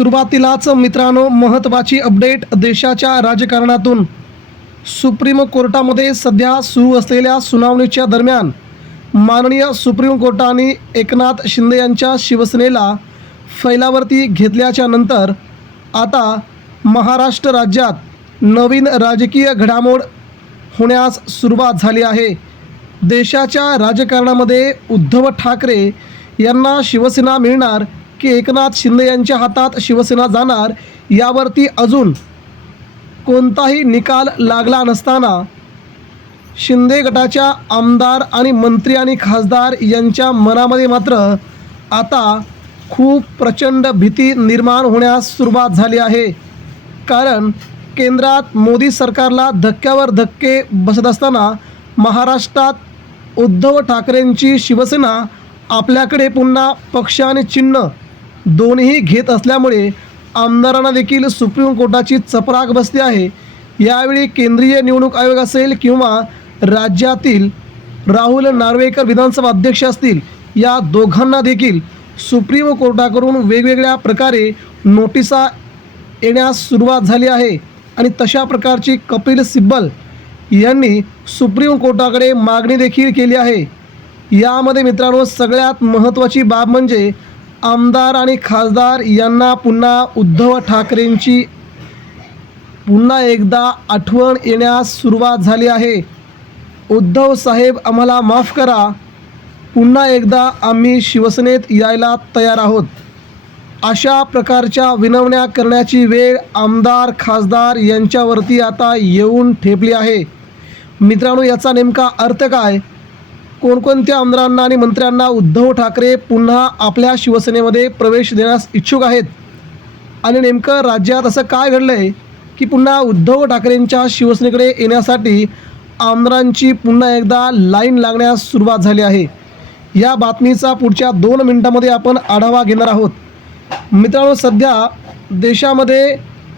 सुरुवातीलाच मित्रांनो महत्त्वाची अपडेट देशाच्या राजकारणातून। सुप्रीम कोर्टामध्ये सध्या सुरू असलेल्या सुनावणीच्या दरम्यान माननीय सुप्रीम कोर्टाने एकनाथ शिंदे यांच्या शिवसेनेला फैलावरती घेतल्याच्या नंतर आता महाराष्ट्र राज्यात नवीन राजकीय घडामोड होण्यास सुरुवात झाली आहे। देशाच्या राजकारणामध्ये उद्धव ठाकरे यांना शिवसेना मिळणार की एकनाथ शिंदे यांच्या हातात शिवसेना जाणार यावरती अजून कोणताही निकाल लागला नसताना शिंदे गटाच्या आमदार आणि मंत्री आणि खासदार यांच्या मनामध्ये मात्र आता खूप प्रचंड भीती निर्माण होण्यास सुरुवात झाली आहे। कारण केंद्रात मोदी सरकारला धक्क्यावर धक्के बसत असताना महाराष्ट्रात उद्धव ठाकरेंची शिवसेना आपल्याकडे पुन्हा पक्ष आणि चिन्ह दोन्ही घेत असल्यामुळे आमदारांना देखील सुप्रीम कोर्टाची चपराक बसली आहे। यावेळी केंद्रीय निवडणूक आयोग असेल किंवा राज्यातील राहुल नार्वेकर विधानसभा अध्यक्ष असतील, या दोघांना देखील सुप्रीम कोर्टाकडून वेगवेगळ्या प्रकारे नोटिसा येण्यास सुरुवात झाली आहे। आणि तशा प्रकारची कपिल सिब्बल यांनी सुप्रीम कोर्टाकडे मागणी देखील केली आहे। यामध्ये मित्रांनो सगळ्यात महत्त्वाची बाब म्हणजे आमदार आणि खासदार यांना पुन्हा उद्धव ठाकरेंची पुन्हा एकदा आठवण येण्यास सुरुवात झाली आहे। उद्धव साहेब आम्हाला माफ करा, पुन्हा एकदा आम्ही शिवसेनेत यायला तयार आहोत, अशा प्रकारच्या विनवण्या करण्याची वेळ आमदार खासदार यांच्यावरती आता येऊन ठेपली आहे। मित्रांनो याचा नेमका अर्थ काय? कोणकोणत्या आमदारांना आणि मंत्र्यांना उद्धव ठाकरे पुन्हा आपल्या शिवसेनेमध्ये प्रवेश देण्यास इच्छुक आहेत आणि नेमकं राज्यात असं काय घडलं आहे की पुन्हा उद्धव ठाकरेंच्या शिवसेनेकडे येण्यासाठी आमदारांची पुन्हा एकदा लाईन लागण्यास सुरुवात झाली आहे। या बातमीचा पुढच्या 2 मिनिटांमध्ये आपण आढावा घेणार आहोत। मित्रांनो सध्या देशामध्ये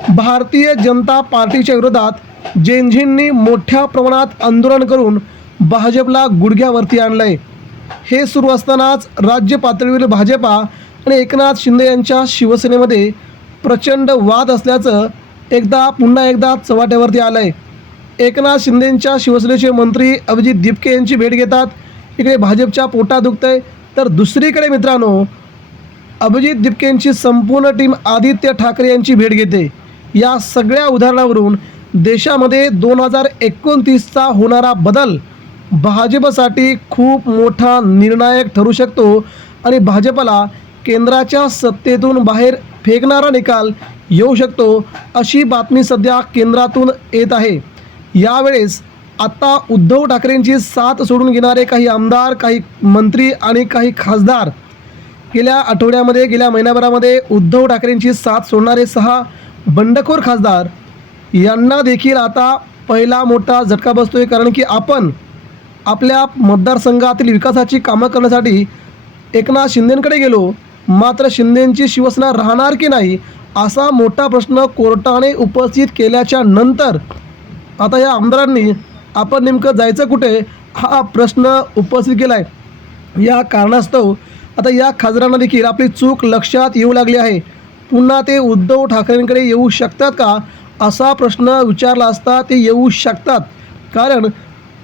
भारतीय जनता पार्टीच्या विरोधात जेनझींनी मोठ्या प्रमाणात आंदोलन करून भाजपला गुडघ्यावरती आणलं आहे। हे सुरू असतानाच राज्य पातळीवर भाजपा आणि एकनाथ शिंदे यांच्या शिवसेनेमध्ये प्रचंड वाद असल्याचं पुन्हा एकदा चव्हाट्यावरती आलं आहे। एकनाथ शिंदेंच्या शिवसेनेचे मंत्री अभिजित दिपके यांची भेट घेतात, इकडे भाजपच्या पोटात दुखतंय, तर दुसरीकडे मित्रांनो अभिजित दिपकेंची संपूर्ण टीम आदित्य ठाकरे यांची भेट घेते। या सगळ्या उदाहरणावरून देशामध्ये 2029चा होणारा बदल भाजपसाठी खूप मोठा निर्णायक ठरू शकतो आणि भाजपला केंद्राच्या सत्तेतून बाहेर फेकणारा निकाल येऊ शकतो, अशी बातमी सध्या केंद्रातून येत आहे। यावेळेस आता उद्धव ठाकरेंची साथ सोडून घेणारे काही आमदार, काही मंत्री आणि काही खासदार गेल्या आठवड्यामध्ये गेल्या महिन्याभरामध्ये उद्धव ठाकरेंची साथ सोडणारे 6 बंडखोर खासदार यांना देखील आता पहिला मोठा झटका बसतोय। कारण की आपण आपल्या मतदारसंघातील विकासाची कामं करण्यासाठी एकनाथ शिंदेंकडे गेलो, मात्र शिंदेंची शिवसेना राहणार की नाही असा मोठा प्रश्न कोर्टाने उपस्थित केल्याच्या नंतर आता या आमदारांनी आपण नेमकं जायचं कुठे हा प्रश्न उपस्थित केला आहे। या कारणास्तव आता या खासदारांना देखील आपली चूक लक्षात येऊ लागली आहे। पुन्हा ते उद्धव ठाकरेंकडे येऊ शकतात का असा प्रश्न विचारला असता ते येऊ शकतात, कारण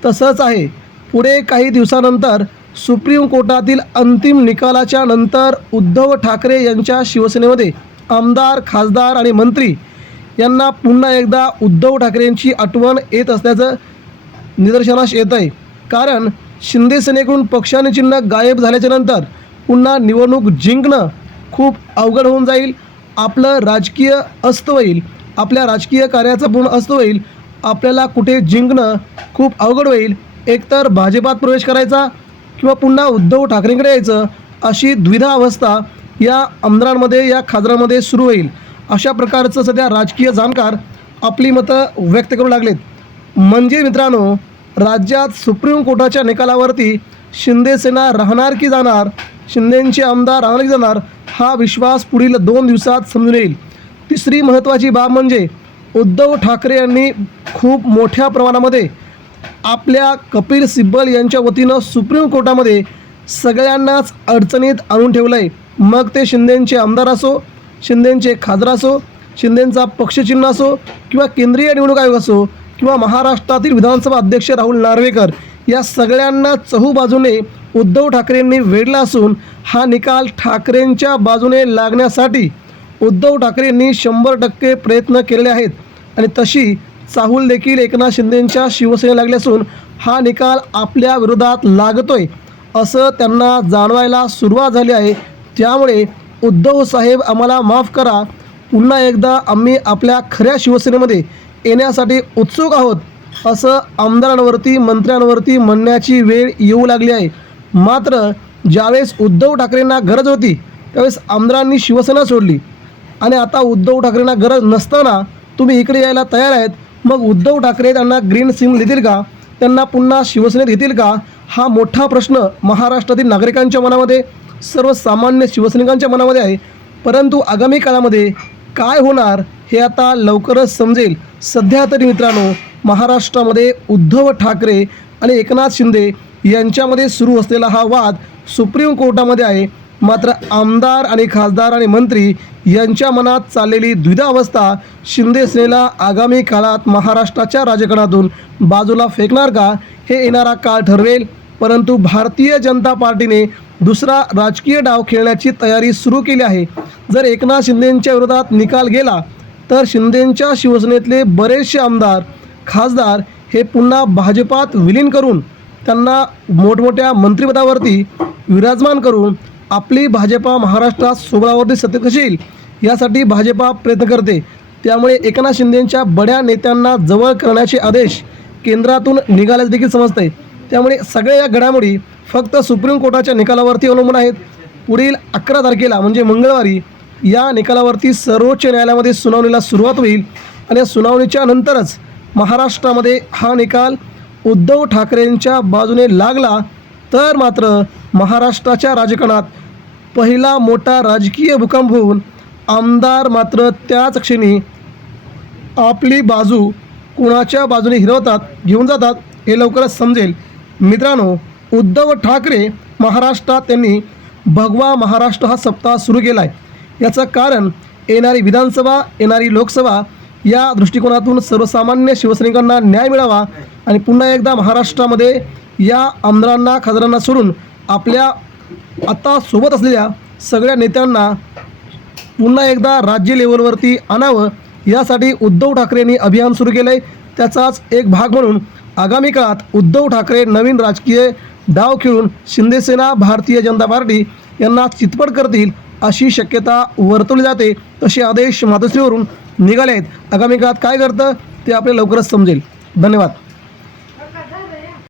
तसंच आहे। पुढे काही दिवसानंतर सुप्रीम कोर्टातील अंतिम निकालाच्या नंतर उद्धव ठाकरे यांच्या शिवसेनेमध्ये आमदार खासदार आणि मंत्री यांना पुन्हा एकदा उद्धव ठाकरेंची आठवण येत असल्याचं निदर्शनास येत आहे। कारण शिंदे सेनेकडून पक्ष आणि चिन्ह गायब झाल्याच्या नंतर पुन्हा निवडणूक जिंकणं खूप अवघड होऊन जाईल, आपलं राजकीय अस्त होईल, आपल्या राजकीय कार्याचं पूर्ण अस्त होईल, आपल्याला कुठे जिंकणं खूप अवघड होईल। एकतर भाजपात प्रवेश करायचा किंवा पुन्हा उद्धव ठाकरेंकडे यायचं, अशी द्विधा अवस्था या आमदारांमध्ये या खासदारांमध्ये सुरू होईल, अशा प्रकारचं सध्या राजकीय जाणकार आपली मतं व्यक्त करू लागलेत। म्हणजे मित्रांनो राज्यात सुप्रीम कोर्टाच्या निकालावरती शिंदे सेना राहणार की जाणार, शिंदेंचे आमदार राहणार की जाणार, हा विश्वास पुढील 2 दिवसात समजून येईल। तिसरी महत्त्वाची बाब म्हणजे उद्धव ठाकरे यांनी खूप मोठ्या प्रमाणामध्ये आपल्या कपिल सिब्बल यांच्या वतीनं सुप्रीम कोर्टामध्ये सगळ्यांनाच अडचणीत आणून ठेवलं आहे। मग ते शिंदेंचे आमदार असो शिंदेंचे खासदार असो, शिंदेंचा पक्षचिन्ह असो किंवा केंद्रीय निवडणूक आयोग असो किंवा महाराष्ट्रातील विधानसभा अध्यक्ष राहुल नार्वेकर, या सगळ्यांना चहूबाजूने उद्धव ठाकरेंनी वेढला असून हा निकाल ठाकरेंच्या बाजूने लागण्यासाठी उद्धव ठाकरेंनी 100% प्रयत्न केलेले आहेत आणि तशी चाहूल देखील एकनाथ शिंदेंच्या शिवसेनेला लागली असून हा निकाल आपल्या विरोधात लागतोय असं त्यांना जाणवायला सुरुवात झाली आहे. त्यामुळे उद्धव साहेब आम्हाला माफ करा, पुन्हा एकदा आम्ही आपल्या खऱ्या शिवसेनेमध्ये येण्यासाठी उत्सुक आहोत असं आमदारांवरती मंत्र्यांवरती म्हणण्याची वेळ येऊ लागली आहे. मात्र ज्यावेळेस उद्धव ठाकरेंना गरज होती त्यावेळेस आमदारांनी शिवसेना सोडली आणि आता उद्धव ठाकरेंना गरज नसताना तुम्ही इकडे यायला तयार आहेत. मग उद्धव ठाकरे त्यांना ग्रीन सिग्नल देतील का, त्यांना पुन्हा शिवसेनेत घेतील का, हा मोठा प्रश्न महाराष्ट्रातील नागरिकांच्या मनामध्ये, सर्वसामान्य शिवसैनिकांच्या मनामध्ये आहे. परंतु आगामी काळामध्ये काय होणार हे आता लवकरच समजेल. सध्या तरी मित्रांनो, महाराष्ट्रामध्ये उद्धव ठाकरे आणि एकनाथ शिंदे यांच्यामध्ये सुरू असलेला हा वाद सुप्रीम कोर्टामध्ये आहे. मात्र आमदार आणि खासदार आणि मंत्री यांच्या मनात चाललेली द्विधावस्था शिंदे सेनेला आगामी काळात महाराष्ट्राच्या राजकारणातून बाजूला फेकणार का हे येणारा काळ ठरवेल. परंतु भारतीय जनता पार्टीने दुसरा राजकीय डाव खेळण्याची तयारी सुरू केली आहे. जर एकनाथ शिंदेंच्या विरोधात निकाल गेला तर शिंदेंच्या शिवसेनेतले बरेचसे आमदार खासदार हे पुन्हा भाजपात विलीन करून त्यांना मोठमोठ्या मंत्रिपदावरती विराजमान करून आपली भाजपा महाराष्ट्रात सोबळावरती सत्तेत कशी येईल यासाठी भाजपा प्रयत्न करते. त्यामुळे एकनाथ शिंदेंच्या बड्या नेत्यांना जवळ करण्याचे आदेश केंद्रातून निघाल्याचे देखील समजते. त्यामुळे सगळ्या या घडामोडी फक्त सुप्रीम कोर्टाच्या निकालावरती अवलंबून आहेत. पुढील 11 तारखेला म्हणजे मंगळवारी या निकालावरती सर्वोच्च न्यायालयामध्ये सुनावणीला सुरुवात होईल आणि या सुनावणीच्या नंतरच महाराष्ट्रामध्ये हा निकाल उद्धव ठाकरेंच्या बाजूने लागला तर मात्र महाराष्ट्राच्या राजकारणात पहिला मोठा राजकीय भूकंप होऊन आमदार मात्र त्याच क्षणी आपली बाजू कोणाच्या बाजूने हिरवतात घेऊन जातात हे लवकरच समजेल. मित्रांनो, उद्धव ठाकरे महाराष्ट्रात त्यांनी भगवा महाराष्ट्र हा सप्ताह सुरू केला आहे. याचं कारण येणारी विधानसभा, येणारी लोकसभा या दृष्टिकोनातून सर्वसामान्य शिवसैनिकांना न्याय मिळावा आणि पुन्हा एकदा महाराष्ट्रामध्ये या आमदारांना खासदारांना सोडून आपल्या आता सोबत असलेल्या सगळ्या नेत्यांना पुन्हा एकदा राज्य लेवलवरती आणावं यासाठी उद्धव ठाकरेंनी अभियान सुरू केलं आहे. त्याचाच एक भाग म्हणून आगामी काळात उद्धव ठाकरे नवीन राजकीय डाव खेळून शिंदेसेना, भारतीय जनता पार्टी यांना चितपट करतील अशी शक्यता वर्तवली जाते. तसे आदेश मातोश्रीवरून निघाले आहेत. आगामी काळात काय करतं ते आपल्याला लवकरच समजेल. धन्यवाद.